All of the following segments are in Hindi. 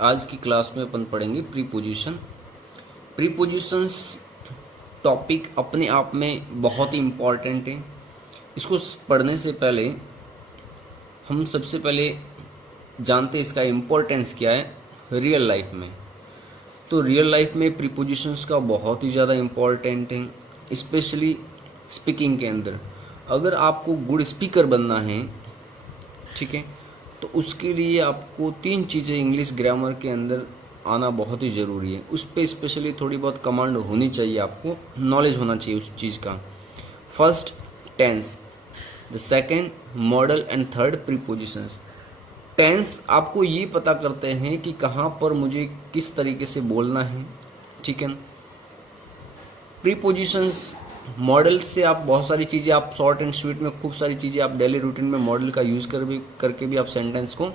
आज की क्लास में अपन पढ़ेंगे प्रीपोजिशन। प्रीपोजिशंस टॉपिक अपने आप में बहुत ही इम्पॉर्टेंट है। इसको पढ़ने से पहले हम सबसे पहले जानते हैं इसका इम्पोर्टेंस क्या है रियल लाइफ में। तो रियल लाइफ में प्रीपोजिशंस का बहुत ही ज़्यादा इम्पॉर्टेंट है, स्पेशली स्पीकिंग के अंदर। अगर आपको गुड स्पीकर बनना है, ठीक है, तो उसके लिए आपको 3 चीज़ें इंग्लिश ग्रामर के अंदर आना बहुत ही ज़रूरी है। उस पर स्पेशली थोड़ी बहुत कमांड होनी चाहिए, आपको नॉलेज होना चाहिए उस चीज़ का। First tense, the second modal and third prepositions. Tense आपको ये पता करते हैं कि कहाँ पर मुझे किस तरीके से बोलना है, ठीक है। प्रीपोजिशंस मॉडल से आप बहुत सारी चीज़ें, आप शॉर्ट एंड स्वीट में खूब सारी चीज़ें आप डेली रूटीन में मॉडल का यूज़ करके भी आप सेंटेंस को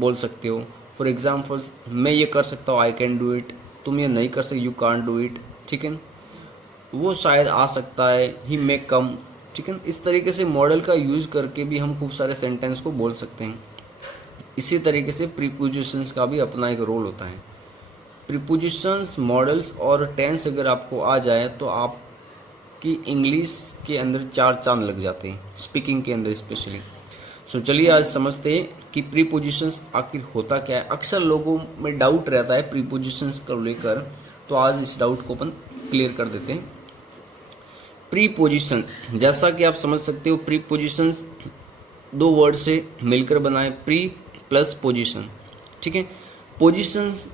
बोल सकते हो। फॉर एग्जाम्पल्स, मैं ये कर सकता हूँ, आई कैन डू इट। तुम ये नहीं कर सकते, यू कांट डू इट, ठीक है। वो शायद आ सकता है, ही मे कम, ठीक है। इस तरीके से मॉडल का यूज़ करके भी हम खूब सारे सेंटेंस को बोल सकते हैं। इसी तरीके से प्रीपोजिशंस का भी अपना एक रोल होता है। प्रीपोजिशंस, मॉडल्स और टेंस अगर आपको आ जाए तो आपकी इंग्लिश के अंदर 4 चांद लग जाते हैं, स्पीकिंग के अंदर स्पेशली। सो चलिए आज समझते हैं कि प्रीपोजिशंस आखिर होता क्या है। अक्सर लोगों में डाउट रहता है प्रीपोजिशंस को लेकर, तो आज इस डाउट को अपन क्लियर कर देते हैं। प्रीपोजिशन, जैसा कि आप समझ सकते हो, प्रीपोजिशंस 2 वर्ड से मिलकर बनाए, प्री प्लस पोजिशन, ठीक है। पोजिशंस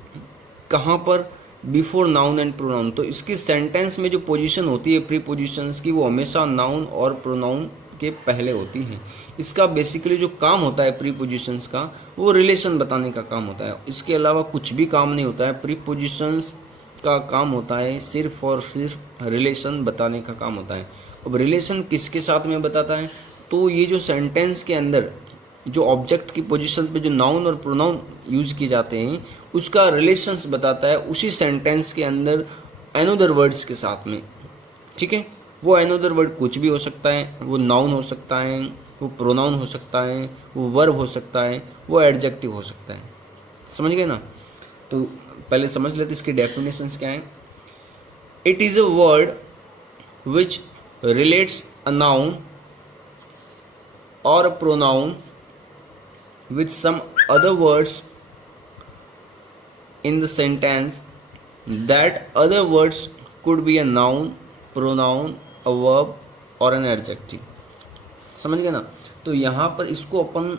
कहाँ पर, बिफोर नाउन एंड प्रोनाउन। तो इसकी सेंटेंस में जो पोजीशन होती है प्रीपोजिशंस की, वो हमेशा नाउन और प्रोनाउन के पहले होती है। इसका बेसिकली जो काम होता है प्रीपोजिशंस का, वो रिलेशन बताने का काम होता है। इसके अलावा कुछ भी काम नहीं होता है। प्रीपोजिशंस का काम होता है सिर्फ और सिर्फ रिलेशन बताने का काम होता है। अब रिलेशन किसके साथ में बताता है, तो ये जो सेंटेंस के अंदर जो ऑब्जेक्ट की पोजीशन पे जो नाउन और प्रोनाउन यूज किए जाते हैं, उसका रिलेशंस बताता है उसी सेंटेंस के अंदर अनदर वर्ड्स के साथ में, ठीक है। वो अनदर वर्ड कुछ भी हो सकता है, वो नाउन हो सकता है, वो प्रोनाउन हो सकता है, वो वर्ब हो सकता है, वो एडजेक्टिव हो सकता है। समझ गए ना। तो पहले समझ लेते इसकी डेफिनेशंस क्या है। It is a word which relates a noun or a pronoun with some other words in the sentence. That other words could be a noun, pronoun, a verb और an adjective। समझ गए ना। तो यहाँ पर इसको अपन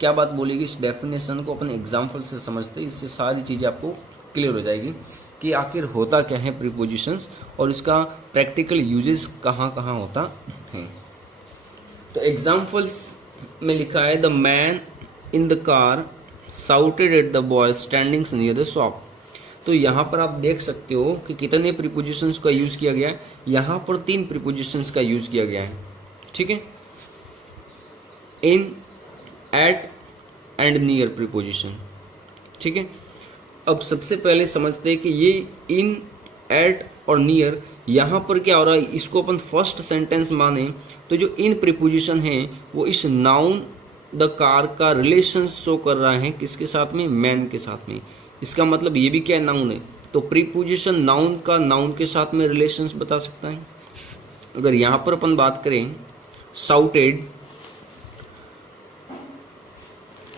क्या बात बोलेगी, इस डेफिनेशन को अपन एग्जाम्पल से समझते हैं। इससे सारी चीज़ें आपको क्लियर हो जाएगी कि आखिर होता क्या है प्रीपोजिशंस और इसका प्रैक्टिकल यूजेस कहाँ कहाँ होता है। तो एग्जाम्पल्स में लिखा है, the man in the car shouted at the boy standing near the shop. तो यहाँ पर आप देख सकते हो कि कितने प्रीपोजिशंस का यूज़ किया गया है। यहाँ पर 3 प्रीपोजिशंस का यूज़ किया गया है, ठीक है। इन, एट एंड नियर प्रीपोजिशन, ठीक है। अब सबसे पहले समझते हैं कि ये इन, एट और नियर यहाँ पर क्या हो रहा है। इसको अपन फर्स्ट सेंटेंस माने तो जो इन प्रीपोजिशन है वो इस नाउन द कार का रिलेशन शो कर रहा है, किसके साथ में, मैन के साथ में। इसका मतलब ये भी क्या है, नाउन है। तो प्रीपोजिशन नाउन का नाउन के साथ में रिलेशंस बता सकता है। अगर यहाँ पर अपन बात करें साउटेड,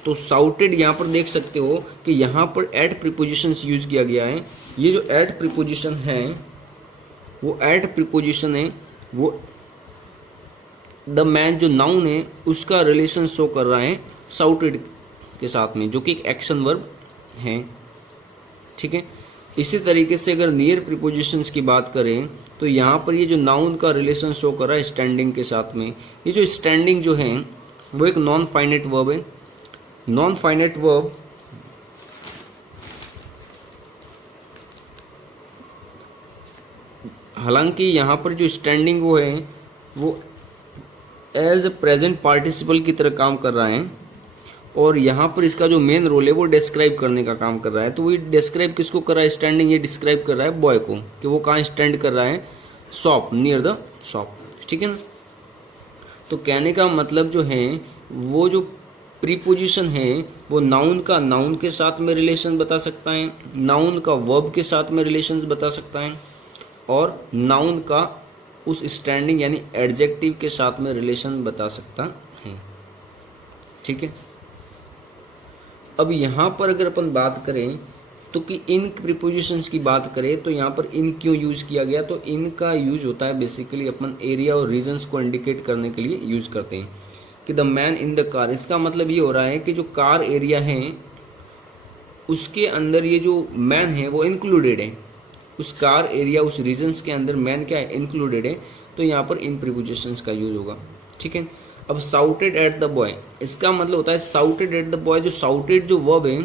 तो साउटेड यहाँ पर देख सकते हो कि यहाँ पर एट प्रीपोजिशन यूज किया गया है। ये जो एट प्रीपोजिशन है, वो एट प्रीपोजिशन है, वो द मैन जो नाउन है उसका रिलेशन शो कर रहा है साउटेड के साथ में, जो कि एक एक्शन वर्ब है, ठीक है। इसी तरीके से अगर नियर प्रीपोजिशंस की बात करें तो यहाँ पर ये जो नाउन का रिलेशन शो कर रहा है स्टैंडिंग के साथ में। ये जो स्टैंडिंग जो है वो एक नॉन फाइनाइट वर्ब है। नॉन फाइनाइट वर्ब हालांकि यहाँ पर जो स्टैंडिंग वो है वो एज ए प्रेजेंट पार्टिसिपल की तरह काम कर रहा है, और यहाँ पर इसका जो मेन रोल है वो डिस्क्राइब करने का काम कर रहा है। तो वो डिस्क्राइब किसको कर रहा है, स्टैंडिंग, ये डिस्क्राइब कर रहा है बॉय को कि वो कहाँ स्टैंड कर रहा है, शॉप, नियर द शॉप, ठीक है ना। तो कहने का मतलब जो है वो जो प्रीपोजिशन है वो नाउन का नाउन के साथ में रिलेशन बता सकता है, नाउन का वर्ब के साथ में रिलेशन बता सकता है, और नाउन का उस स्टैंडिंग यानी एडजेक्टिव के साथ में रिलेशन बता सकता है। ठीक है, अब यहाँ पर अगर अपन बात करें तो कि इन प्रीपोजिशंस की बात करें तो यहाँ पर इन क्यों यूज़ किया गया, तो इन का यूज होता है बेसिकली अपन एरिया और रीजन्स को इंडिकेट करने के लिए यूज करते हैं कि the man in the car. इसका मतलब ये हो रहा है कि जो कार एरिया है उसके अंदर ये जो मैन है वो इंक्लूडेड है, उस कार एरिया उस रीजन्स के अंदर मैन क्या है, इंक्लूडेड है, तो यहाँ पर इन प्रीपोजिशंस का यूज होगा। ठीक है, अब साउटेड एट द बॉय, इसका मतलब होता है साउटेड एट द बॉय, जो साउटेड जो वर्ब है,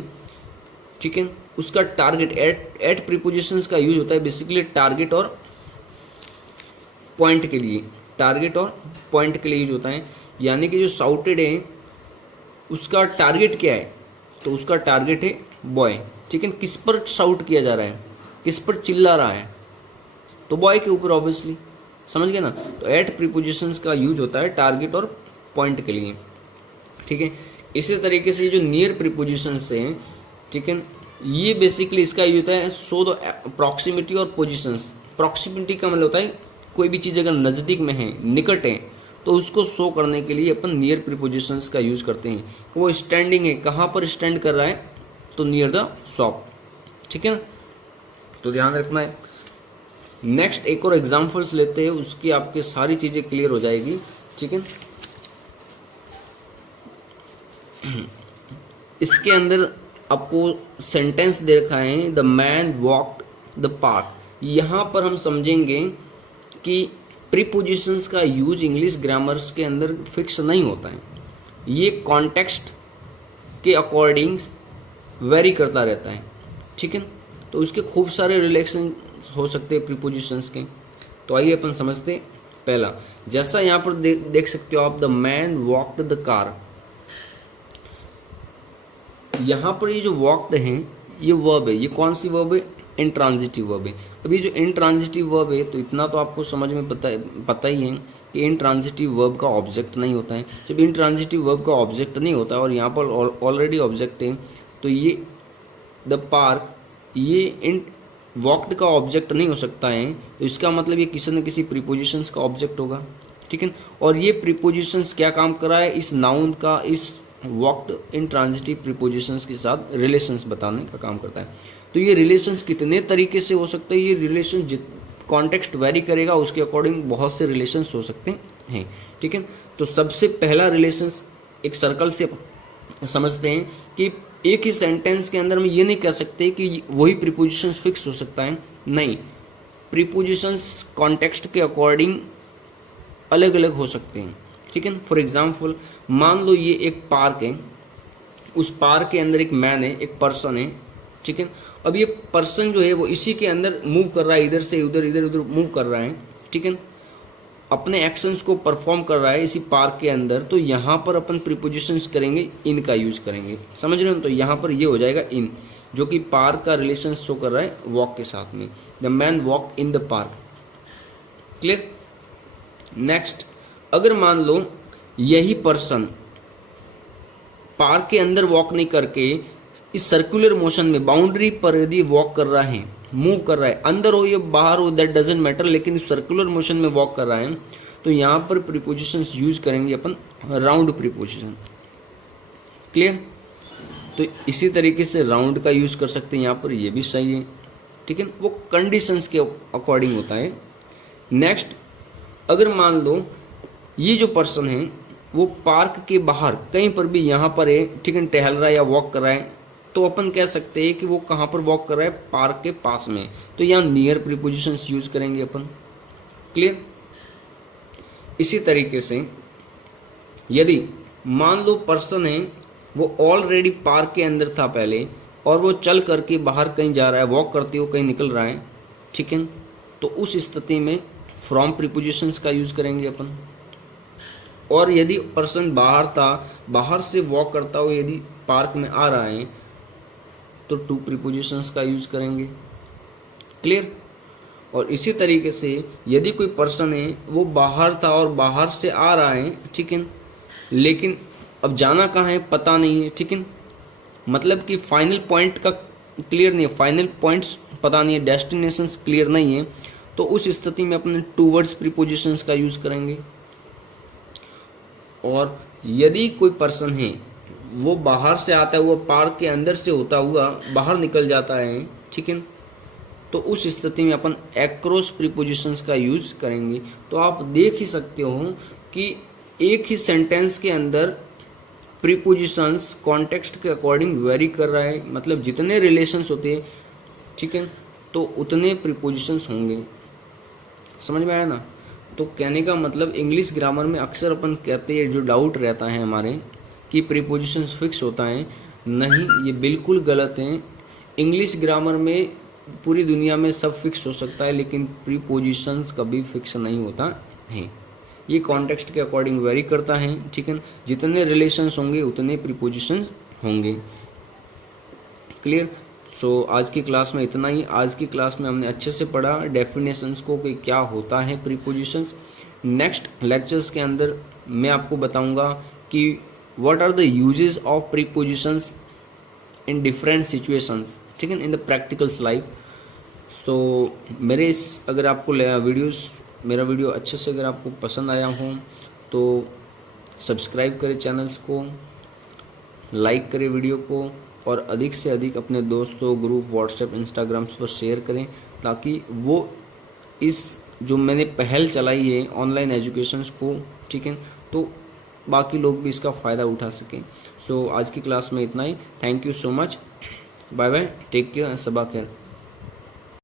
ठीक है, उसका टारगेट एट प्रीपोजिशंस का यूज होता है बेसिकली टारगेट और पॉइंट के लिए, टारगेट और पॉइंट के लिए यूज होता है। यानी कि जो साउटेड है उसका टारगेट क्या है, तो उसका टारगेट है बॉय। ठीक है, किस पर साउट किया जा रहा है, किस पर चिल्ला रहा है, तो बॉय के ऊपर ऑब्वियसली, समझ गए ना। तो एट प्रीपोजिशंस का यूज होता है टारगेट और पॉइंट के लिए। ठीक है, इसी तरीके से जो नियर प्रीपोजिशंस हैं, ठीक है, ये बेसिकली इसका यूज होता है सो द प्रॉक्सिमिटी और पोजिशंस। प्रॉक्सिमिटी का मतलब होता है कोई भी चीज़ अगर नज़दीक में है, निकट है, तो उसको शो करने के लिए अपन नियर प्रीपोजिशंस का यूज़ करते हैं। कि वो स्टैंडिंग है, कहाँ पर स्टैंड कर रहा है, तो नियर द शॉप। ठीक है ना, तो ध्यान रखना है। नेक्स्ट एक और एग्जाम्पल्स लेते हैं, उसकी आपके सारी चीज़ें क्लियर हो जाएगी। ठीक है, इसके अंदर आपको सेंटेंस दे रखा है the man walked the park. यहाँ पर हम समझेंगे कि प्रीपोजिशंस का यूज इंग्लिश ग्रामर्स के अंदर फिक्स नहीं होता है, ये कॉन्टेक्स्ट के अकॉर्डिंग वेरी करता रहता है। ठीक है, तो उसके खूब सारे रिलेशन हो सकते हैं प्रीपोजिशंस के। तो आइए अपन समझते हैं। पहला, जैसा यहाँ पर देख सकते हो आप, the man walked the car. यहाँ पर ये जो वॉक्ड है ये वर्ब है, ये कौन सी वर्ब है, इंट्रांजिटिव वर्ब है। अब ये जो इंट्रांजिटिव वर्ब है, तो इतना तो आपको समझ में पता ही है कि इंट्रांजिटिव वर्ब का ऑब्जेक्ट नहीं होता है। जब इंट्रांजिटिव वर्ब का ऑब्जेक्ट नहीं होता है और यहाँ पर ऑलरेडी ऑब्जेक्ट है, तो ये द पार्क, ये इन वॉक्ड का ऑब्जेक्ट नहीं हो सकता है, तो इसका मतलब ये किसी न किसी प्रीपोजिशंस का ऑब्जेक्ट होगा। ठीक है, और ये प्रीपोजिशंस क्या काम कर रहा है, इस नाउन का इस वॉक्ड इंट्रांजिटिव प्रीपोजिशंस के साथ रिलेशंस बताने का काम करता है। तो ये रिलेशंस कितने तरीके से हो सकते हैं, ये रिलेशन कॉन्टेक्स्ट वेरी करेगा, उसके अकॉर्डिंग बहुत से रिलेशंस हो सकते हैं। ठीक है, तो सबसे पहला रिलेशंस एक सर्कल से समझते हैं कि एक ही सेंटेंस के अंदर में ये नहीं कह सकते कि वही प्रीपोजिशंस फिक्स हो सकता है, नहीं, प्रीपोजिशंस कॉन्टेक्स्ट के अकॉर्डिंग अलग अलग हो सकते हैं। ठीक है, फॉर एग्जाम्पल मान लो ये एक पार्क है, उस पार्क के अंदर एक मैन है, एक पर्सन है। ठीक है, अब ये पर्सन जो है वो इसी के अंदर मूव कर रहा है, इधर से उधर इधर उधर मूव कर रहा है। ठीक है, अपने एक्शंस को परफॉर्म कर रहा है इसी पार्क के अंदर। तो यहाँ पर अपन प्रीपोजिशंस करेंगे, इन का यूज करेंगे, समझ रहे हो। तो यहाँ पर ये हो जाएगा इन, जो कि पार्क का रिलेशन शो कर रहा है वॉक के साथ में। The man walk in the park. Clear. Next, अगर मान लो यही पर्सन पार्क के अंदर वॉक नहीं करके इस सर्कुलर मोशन में बाउंड्री पर यदि वॉक कर रहा है, मूव कर रहा है, अंदर हो या बाहर हो दैट डजेंट मैटर, लेकिन इस सर्कुलर मोशन में वॉक कर रहा है, तो यहाँ पर प्रीपोजिशंस यूज करेंगे अपन राउंड प्रीपोजिशन। क्लियर। तो इसी तरीके से राउंड का यूज कर सकते हैं, यहाँ पर ये भी सही है। ठीक है, वो कंडीशंस के अकॉर्डिंग होता है। नेक्स्ट, अगर मान लो ये जो पर्सन है वो पार्क के बाहर कहीं पर भी यहाँ पर है, ठीक है, टहल रहा है या वॉक कर रहा है, तो अपन कह सकते हैं कि वो कहाँ पर वॉक कर रहा है, पार्क के पास में। तो यहाँ नियर प्रीपोजिशंस यूज करेंगे अपन। क्लियर। इसी तरीके से यदि मान लो पर्सन है वो ऑलरेडी पार्क के अंदर था पहले और वो चल करके बाहर कहीं जा रहा है, वॉक करते हुए कहीं निकल रहा है, ठीक है, तो उस स्थिति में फ्रॉम प्रीपोजिशंस का यूज करेंगे अपन। और यदि पर्सन बाहर था, बाहर से वॉक करता हुआ यदि पार्क में आ रहा है, तो टू प्रीपोजिशंस का यूज करेंगे। क्लियर। और इसी तरीके से यदि कोई पर्सन है वो बाहर था और बाहर से आ रहा है, ठीक है, लेकिन अब जाना कहाँ है पता नहीं है, ठीक है, मतलब कि फाइनल पॉइंट का क्लियर नहीं है, फाइनल पॉइंट्स पता नहीं है, डेस्टिनेशंस क्लियर नहीं है, तो उस स्थिति में अपने टूवर्ड्स प्रीपोजिशंस का यूज़ करेंगे। और यदि कोई पर्सन है वो बाहर से आता हुआ, पार्क के अंदर से होता हुआ बाहर निकल जाता है, ठीक है, तो उस स्थिति में अपन एक्रॉस प्रीपोजिशंस का यूज़ करेंगे। तो आप देख ही सकते हो कि एक ही सेंटेंस के अंदर प्रीपोजिशंस कॉन्टेक्स्ट के अकॉर्डिंग वेरी कर रहा है, मतलब जितने रिलेशंस होते हैं, ठीक है, तो उतने प्रीपोजिशंस होंगे। समझ में आया ना? तो कहने का मतलब इंग्लिश ग्रामर में अक्सर अपन कहते हैं, जो डाउट रहता है हमारे कि प्रीपोजिशंस फिक्स होता है, नहीं, ये बिल्कुल गलत है। इंग्लिश ग्रामर में पूरी दुनिया में सब फिक्स हो सकता है, लेकिन प्रीपोजिशंस कभी फिक्स नहीं होता है। ये कॉन्टेक्स्ट के अकॉर्डिंग वेरी करता है, ठीक है, जितने रिलेशंस होंगे उतने प्रीपोजिशंस होंगे। क्लियर? सो आज की क्लास में इतना ही। आज की क्लास में हमने अच्छे से पढ़ा डेफिनेशंस को कि क्या होता है प्रीपोजिशंस। नेक्स्ट लेक्चर्स के अंदर मैं आपको बताऊंगा कि what are the uses of prepositions in different situations, ठीक है, इन द प्रैक्टिकल्स लाइफ। तो अगर आपको मेरा वीडियो अच्छे से अगर आपको पसंद आया हो तो सब्सक्राइब करें चैनल्स को, लाइक करें वीडियो को, और अधिक से अधिक अपने दोस्तों, ग्रुप, व्हाट्सएप, इंस्टाग्राम्स पर शेयर करें, ताकि वो इस जो मैंने पहल चलाई है ऑनलाइन एजुकेशंस को, ठीक है, तो बाकी लोग भी इसका फ़ायदा उठा सकें। सो आज की क्लास में इतना ही। Thank you so much. Bye bye, take care, सबा खैर।